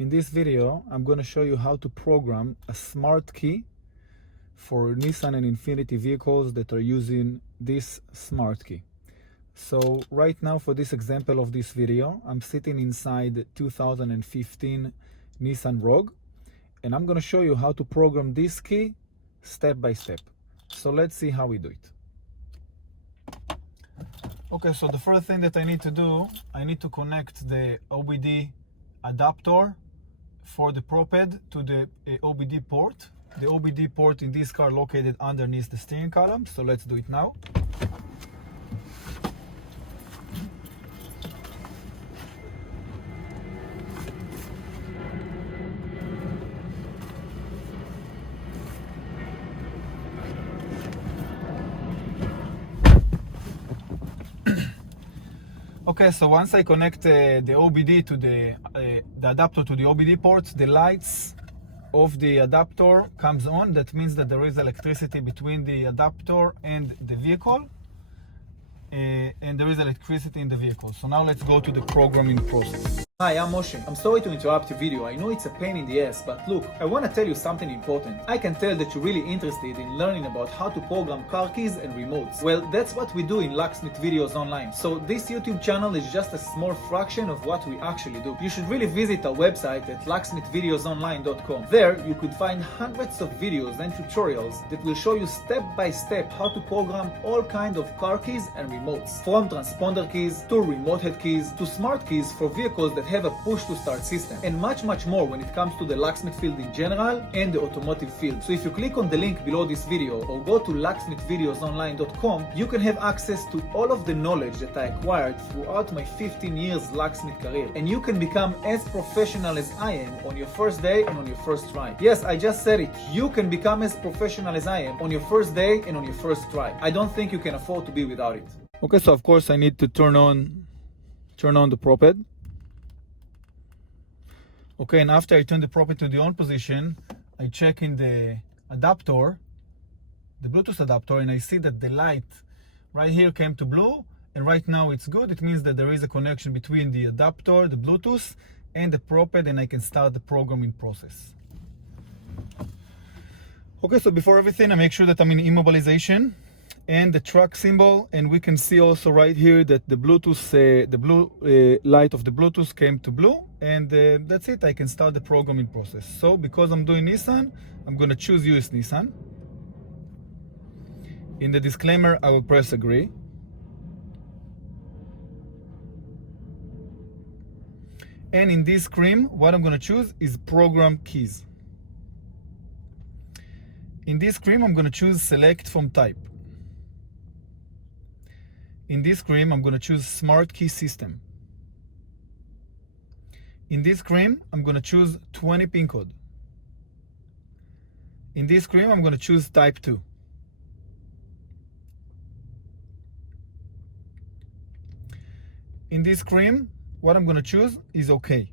In this video, I'm going to show you how to program a smart key for Nissan and Infiniti vehicles that are using this smart key. So right now, for this example of this video, I'm sitting inside 2015 Nissan Rogue, and I'm going to show you how to program this key step by step. So let's see how we do it. Okay, so the first thing that I need to do, I need to connect the OBD adapter for the proped to the OBD port. The OBD port in this car located underneath the steering column. So let's do it now. Okay, so once I connect the OBD to the adapter to the OBD port, the lights of the adapter comes on. That means that there is electricity between the adapter and the vehicle, and there is electricity in the vehicle. So now let's go to the programming process. Hi, I'm Moshe. I'm sorry to interrupt your video. I know it's a pain in the ass, but look, I want to tell you something important. I can tell that you're really interested in learning about how to program car keys and remotes. Well, that's what we do in Locksmith Videos Online. So this YouTube channel is just a small fraction of what we actually do. You should really visit our website at locksmithvideosonline.com. There, you could find hundreds of videos and tutorials that will show you step by step how to program all kinds of car keys and remotes. From transponder keys to remote head keys to smart keys for vehicles that have a push-to-start system, and much more when it comes to the locksmith field in general and the automotive field. So if you click on the link below this video or go to locksmithvideosonline.com, you can have access to all of the knowledge that I acquired throughout my 15 years locksmith career, and you can become as professional as I am on your first day and on your first try. Yes, I just said it. You can become as professional as I am on your first day and on your first try. I don't think you can afford to be without it. Okay, so of course I need to turn on the proped. Okay, and after I turn the proped to the on position, I check in the adapter, the Bluetooth adapter, and I see that the light right here came to blue, and right now it's good. It means that there is a connection between the adapter, the Bluetooth, and the proped, and I can start the programming process. Okay, so before everything, I make sure that I'm in immobilization and the truck symbol, and we can see also right here that the Bluetooth, the blue light of the Bluetooth came to blue, and that's it. I can start the programming process. So because I'm doing Nissan, I'm going to choose US Nissan. In the disclaimer, I will press agree. And in this screen, what I'm going to choose is program keys. In this screen, I'm going to choose select from type. In this screen, I'm going to choose Smart Key System. In this screen, I'm going to choose 20 pin code. In this screen, I'm going to choose Type 2. In this screen, what I'm going to choose is OK.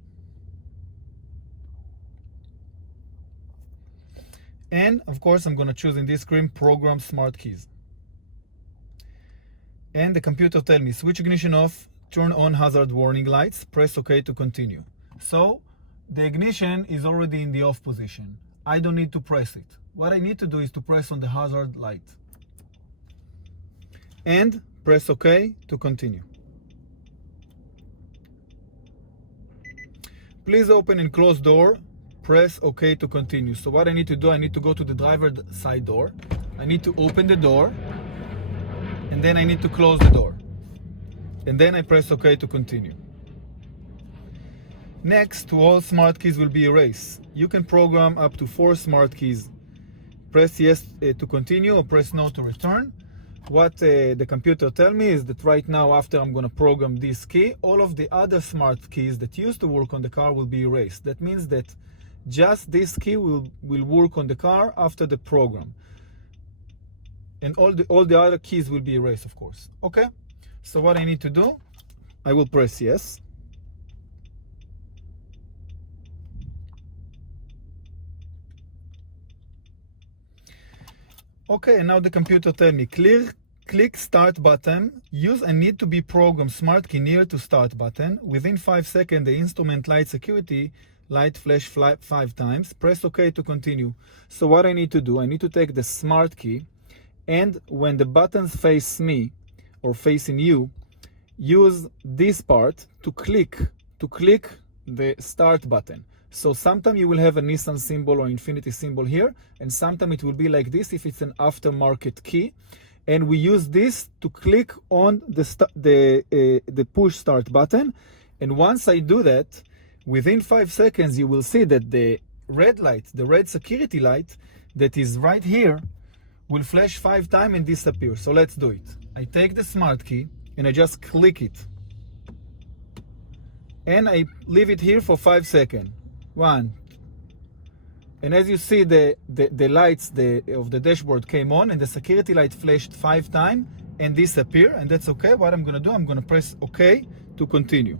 And of course, I'm going to choose in this screen Program Smart Keys. And the computer tells me switch ignition off, turn on hazard warning lights, press OK to continue. So the ignition is already in the off position. I don't need to press it. What I need to do is to press on the hazard light and press OK to continue. Please open and close door, press OK to continue. So what I need to do, I need to go to the driver's side door. I need to open the door, and then I need to close the door. And then I press OK to continue. Next, all smart keys will be erased. You can program up to 4 smart keys. Press yes to continue or press no to return. What the computer tells me is that right now, after I'm going to program this key, all of the other smart keys that used to work on the car will be erased. That means that just this key will work on the car after the program. And all the other keys will be erased, of course. Okay, so what I need to do, I will press yes. Okay, and now the computer tells me click start button, use a need to be programmed smart key near to start button. Within 5 seconds, the instrument light security light flash 5 times, press OK to continue. So what I need to do, I need to take the smart key, and when the buttons face me or facing you, use this part to click the start button. So sometimes you will have a Nissan symbol or Infiniti symbol here, and sometimes it will be like this if it's an aftermarket key. And we use this to click on the push start button. And once I do that, within 5 seconds, you will see that the red light, the red security light that is right here, will flash 5 times and disappear. So let's do it. I take the smart key and I just click it. And I leave it here for 5 seconds. 1. And as you see, the lights of the dashboard came on and the security light flashed 5 times and disappear, and that's okay. What I'm gonna do, I'm gonna press OK to continue.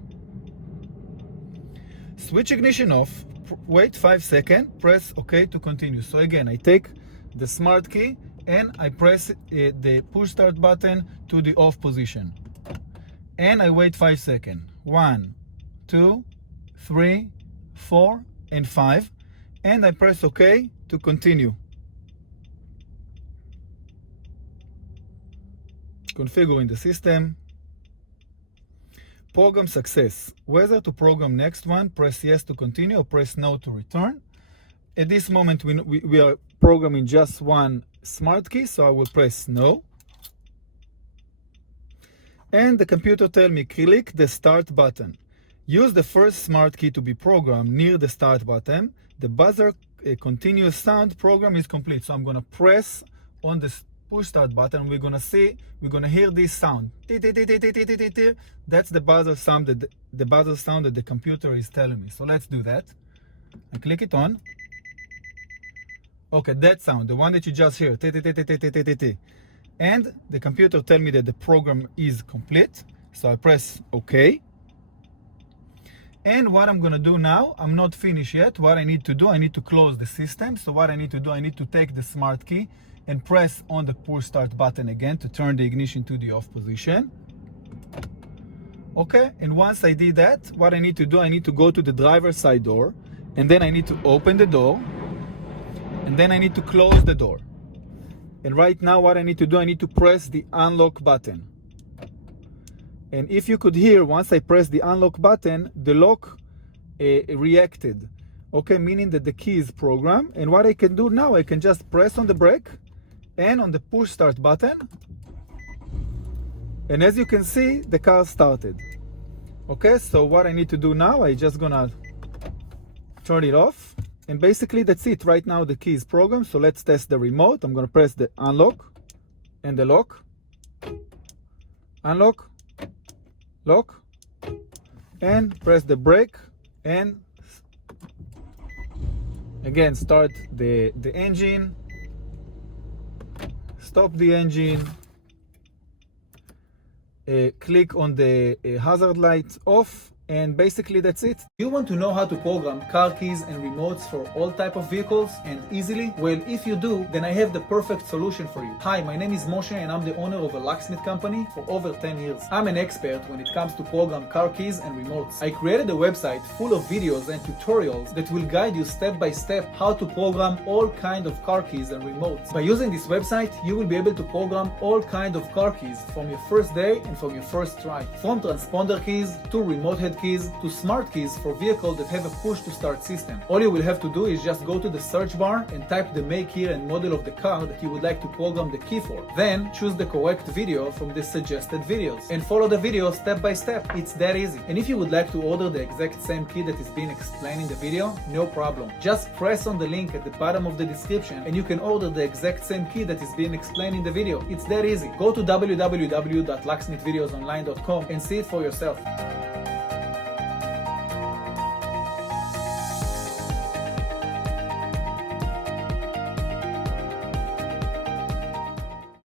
Switch ignition off, wait 5 seconds, press OK to continue. So again, I take the smart key and I press the push start button to the off position. And I wait 5 seconds. 1, 2, 3, 4, and 5. And I press OK to continue. Configuring the system. Program success. Whether to program next one, press yes to continue or press no to return. At this moment, we are programming just one smart key, so I will press no. And the computer tells me click the start button. Use the first smart key to be programmed near the start button. The buzzer continuous sound program is complete. So I'm going to press on the push start button. We're going to hear this sound. That's the buzzer sound that the computer is telling me. So let's do that. I click it on. Okay, that sound, the one that you just heard. And the computer tells me that the program is complete. So I press OK. And what I'm going to do now, I'm not finished yet. What I need to do, I need to close the system. So what I need to do, I need to take the smart key and press on the push start button again to turn the ignition to the off position. Okay, and once I did that, what I need to do, I need to go to the driver's side door, and then I need to open the door, and then I need to close the door. And right now what I need to do, I need to press the unlock button. And if you could hear, once I press the unlock button, the lock reacted. Okay, meaning that the key is programmed. And what I can do now, I can just press on the brake and on the push start button. And as you can see, the car started. Okay, so what I need to do now, I just gonna turn it off. And basically that's it. Right now the key is programmed. So let's test the remote. I'm gonna press the unlock and the lock. Unlock. Lock, and press the brake, and again start the engine, stop the engine, click on the hazard light off, and basically that's it. You want to know how to program car keys and remotes for all type of vehicles and easily? Well, if you do, then I have the perfect solution for you. Hi, my name is Moshe and I'm the owner of a locksmith company for over 10 years. I'm an expert when it comes to program car keys and remotes. I created a website full of videos and tutorials that will guide you step by step how to program all kind of car keys and remotes. By using this website, you will be able to program all kind of car keys from your first day and from your first try. From transponder keys to remote head keys to smart keys for vehicles that have a push to start system. All you will have to do is just go to the search bar and type the make, year and model of the car that you would like to program the key for. Then choose the correct video from the suggested videos and follow the video step by step. It's that easy. And if you would like to order the exact same key that is being explained in the video, no problem. Just press on the link at the bottom of the description and you can order the exact same key that is being explained in the video. It's that easy. Go to www.locksmithvideosonline.com and see it for yourself.